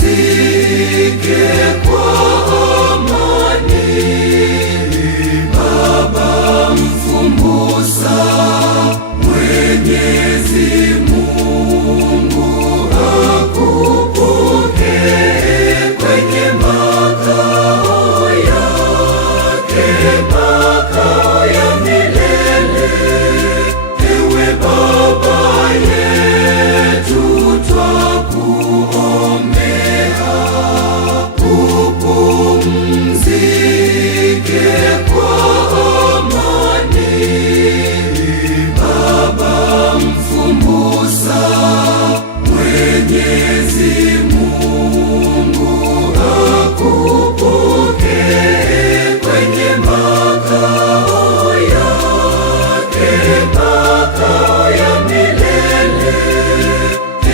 upumzike kwa amani. Baba mfumbusa, Mwenyezi Mungu akupokee kwenye makao yake, makao ya milele. Ewe Baba yetu, twakuombea upumzike kwa amani. Baba mfumbusa, Mwenyezi Mungu akupokee kwenye makao yake, makao ya milele.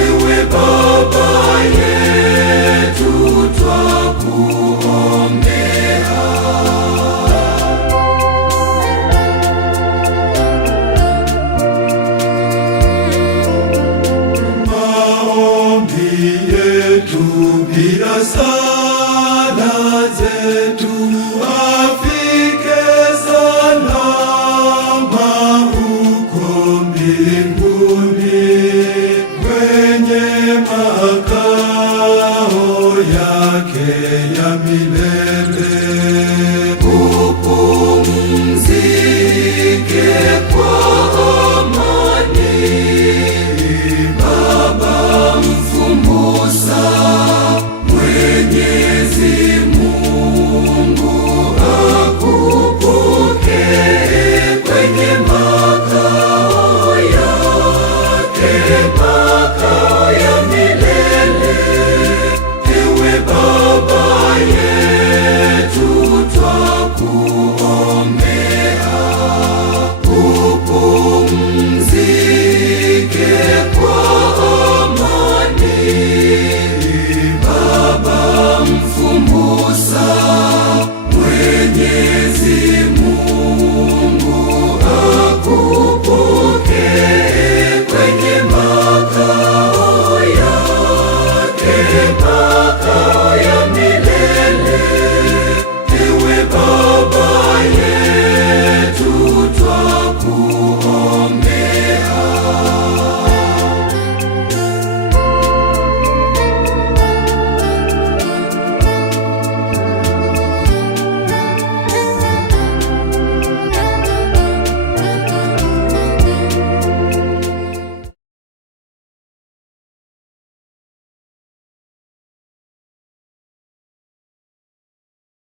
Ewe Baba yetu, twakuombea. Maombi yetu bila sala zetu afike salama huko mbinguni, kwenye makao yake ya